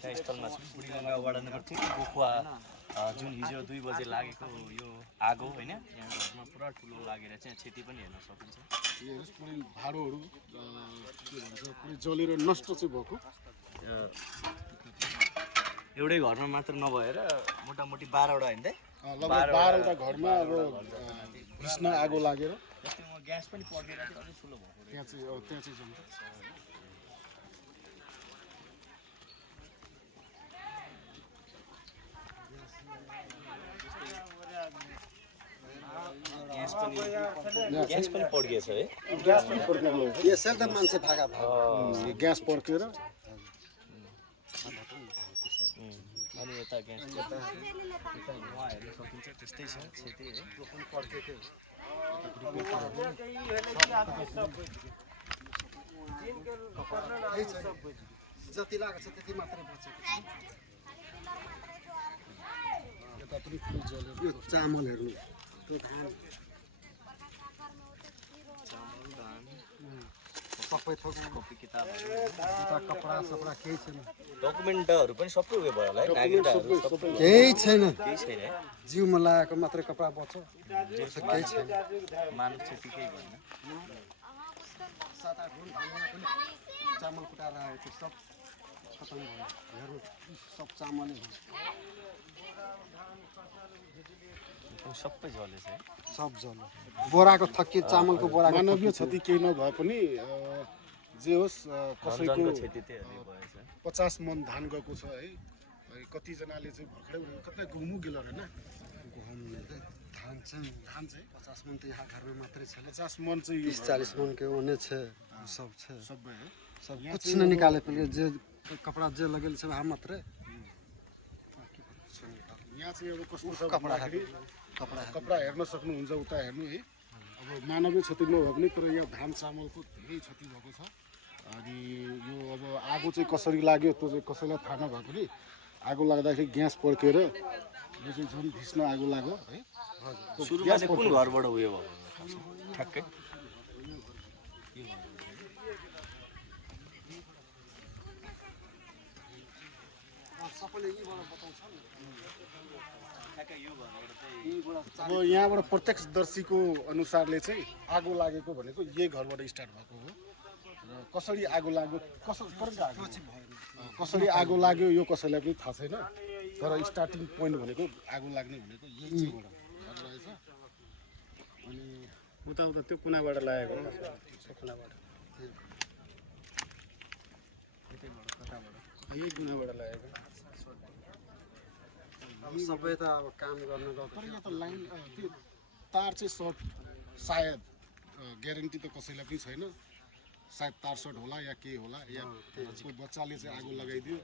घटनास्थलमा छु बुढीगङ्गा वडा नम्बर 3 गोखुवा जुन हिजो 2 बजे लागेको यो आगो हैन यहाँ घरमा पुरा ठुलो लागेर चाहिँ क्षति पनि हेर्न सकिन्छ। यो पुरै भाडोहरू के भन्छ पुरै जलेर नष्ट चाहिँ भएको एउटै घरमा मात्र नभएर मोटामोटी 12 वटा हैन त लगभग 12 वटा घरमा अब भीष्ण आगो लागेर जस्तै ग्यास पनि पड्केर चाहिँ अलि ठुलो भएको त्यहाँ चाहिँ जन्छ। ग्यास पनि पड्किएछ है ग्यास पनि पड्केको यसै त मान्छे भागा भयो ग्यास पड्केर अनि यता ग्यास वहाँ हेर्न सकिन्छ त्यस्तै छ क्षति है त्यो पनि पड्केकै हो जति लागेको छ त्यति मात्रै बचेको छ। यता पनि पुरै जलेर यो चामल हेर्नु त्यो धान सबै थोक कपी किताबहरू कपडा सपडा केही छैन डकुमेन्टहरू पनि सबै उयो भयो होला है कागजहरू सबै केही छैन केही छैन है जिउमा लगाएको मात्रै कपडा बच्छ केही छैन मानव क्षति केही भएन। 7-8 गुण चामल कुटाएर आएको थियो सब खतम भयो हेर्नु सब चामलै हो सबै जलेछ है सब जल्यो बोराको थकित चामलको बोराको मानवीय क्षति केही नभए पनि जे होस् कसैको क्षति त्यही भएछ 50 मन धान गएको छ है कतिजनाले चाहिँ भर्खरै कतै घुमु गेल हैन धान चाहिँ 50 मन त यहाँ घरमा मात्रै छ 50 मन चाहिँ 30-40 मन के ओने छ सब छ सबै है सब कुछ न निकाले पहिले जे कपडा जे लगेल छ वहाँ मात्रै यहाँ चाहिँ अब कस्तो छ कपडा कपडा हेर्न सक्नुहुन्छ उता हेर्नु है अब मानवीय क्षति नभए पनि तर यहाँ धान चामलको धेरै क्षति भएको छ। अनि यो अब आगो चाहिँ कसरी लाग्यो त्यो चाहिँ कसैलाई थाहा नभए पनि आगो लाग्दाखेरि ग्यास पड्केर यो चाहिँ झन् भीष्ण आगो लाग्यो है। सुरुमा चाहिँ कुन घरबाट उयो भयो ठ्याक्कै सबैले यहीँबाट बताउँछ नि अब यहाँबाट प्रत्यक्षदर्शीको अनुसारले चाहिँ आगो लागेको भनेको यही घरबाट स्टार्ट भएको हो र कसरी आगो लाग्यो कसरी आगो लाग्यो यो कसैलाई पनि थाहा छैन तर स्टार्टिङ पोइन्ट भनेको आगो लाग्ने भनेको यही चाहिँबाट रहेछ। अनि उता त्यो कुनाबाट लागेको कुनाबाट यही कुनाबाट लागेको सबै त अब काम गर्न तर यहाँ त लाइन त्यो तार चाहिँ सर्ट सायद ग्यारेन्टी त कसैलाई पनि छैन सायद तार सर्ट होला या के होला या कोही बच्चाले चाहिँ आगो लगाइदियो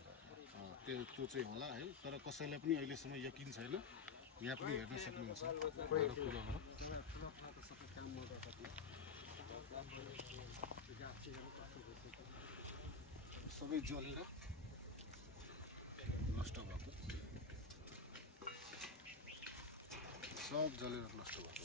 त्यो चाहिँ होला है तर कसैलाई पनि अहिलेसम्म यकिन छैन। यहाँ पनि हेर्न सक्नुहुन्छ सबै जलेर नष्ट भएको सब जलेर नष्ट भएको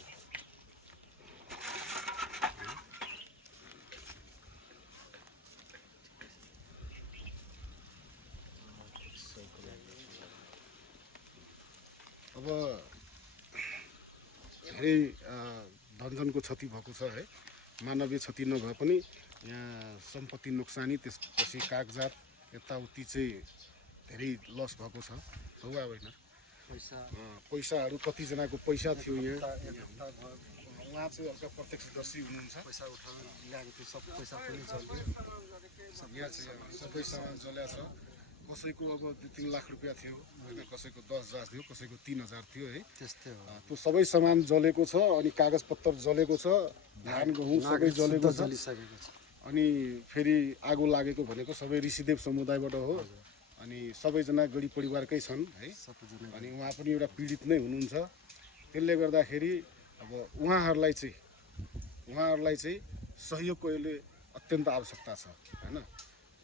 अब धेरै धनजनको क्षति भएको छ है मानवीय क्षति नभए पनि यहाँ सम्पत्ति नोक्सानी त्यसपछि कागजात यताउति चाहिँ धेरै लस भएको छ हो होइन पैसाहरू कतिजनाको पैसा थियो यहाँ उहाँ चाहिँ अर्का प्रत्यक्षदर्शी हुनुहुन्छ पैसा उठाएर ल्याएको थियो सब पैसा पनि जल्यो यहाँ चाहिँ सबै सामान जल्या छ कसैको अब 2-3 लाख रुपियाँ थियो होइन कसैको 10,000 थियो कसैको 3,000 थियो है त्यस्तै हो त्यो सबै सामान जलेको छ अनि कागजपत्र जलेको छ धान गहुँ सबै जलेको छ जलिसकेको छ अनि फेरि आगो लागेको भनेको सबै ऋषिदेव समुदायबाट हो अनि सबैजना गढी परिवारकै छन् है अनि उहाँ पनि एउटा पीडित नै हुनुहुन्छ त्यसले गर्दाखेरि अब उहाँहरूलाई चाहिँ सहयोगको अहिले अत्यन्त आवश्यकता छ हैन।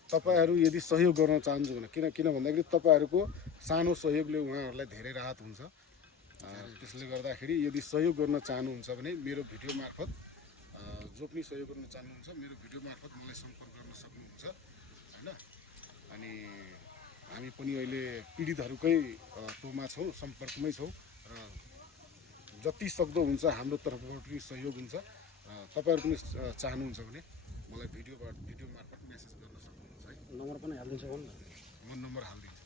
तपाईहरु यदि सहयोग गर्न चाहनुहुन्छ भने किन भन्दाखेरि तपाईहरुको सानो सहयोगले उहाँहरूलाई धेरै राहत हुन्छ। त्यसले गर्दाखेरि यदि सहयोग गर्न चाहनुहुन्छ भने मेरो भिडियो मार्फत जो पनि सहयोग गर्न चाहनुहुन्छ मेरो भिडियो मार्फत मलाई सम्पर्क गर्न सक्नुहुन्छ हैन। अनि हामी पनि अहिले पीडितहरूकै तोमा छौँ, सम्पर्कमै छौँ र जति सक्दो हुन्छ हाम्रो तर्फबाट पनि सहयोग हुन्छ। तपाईँहरू पनि चाहनुहुन्छ भने मलाई भिडियो मार्फत मेसेज गर्न सक्नुहुन्छ है। नम्बर पनि हालिदिन्छ भन्नु म नम्बर हालिदिन्छु।